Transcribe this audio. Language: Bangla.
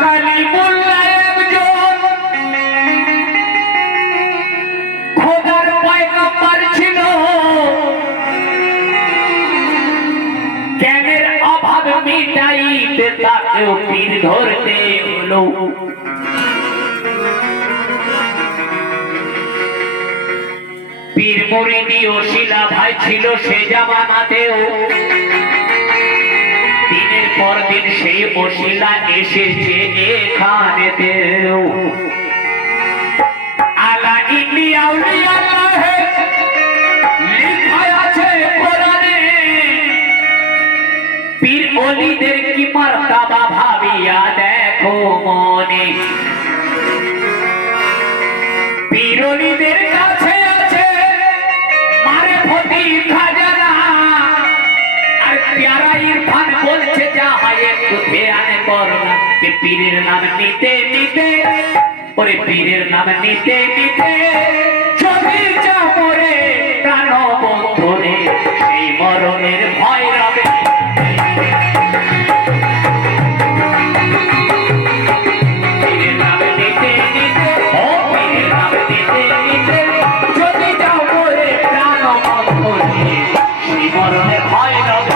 কালী মোল্লা একজন খোদার পয়গম্বর ছিল, জ্ঞানের অভাব মিটাইতে তাকেও পীর ধরতে হলো। পীর মুরিদি ওসিলা ভাই ছিল সে জামানাতেও, দিনের পর দিন সেই ওসিলা এসেছে এখানেতেও। আলা ইন্নি আউলিয়াল্লাহ লেখা আছে কোরআনে, পীর ওলিদের কি মার্তাবা ভাবিয়া দেখো মনে। পীর ওলিদের কাছে খাজানা আর প্যারা ইরফান বলছে যা হয় একটু ধ্যান করনা যে পীরের নাম নিতে নিতে, ওরে পীরের নাম নিতে নিতে চলে যা মরে প্রাণ বন্ধনে, সেই মরণের ভয় রবে। পীরের নাম নিতে নিতে, ও পীরের নাম নিতে নিতে চলে যাও মরে প্রাণ বন্ধনে, সেই মরণের ভয় রবে।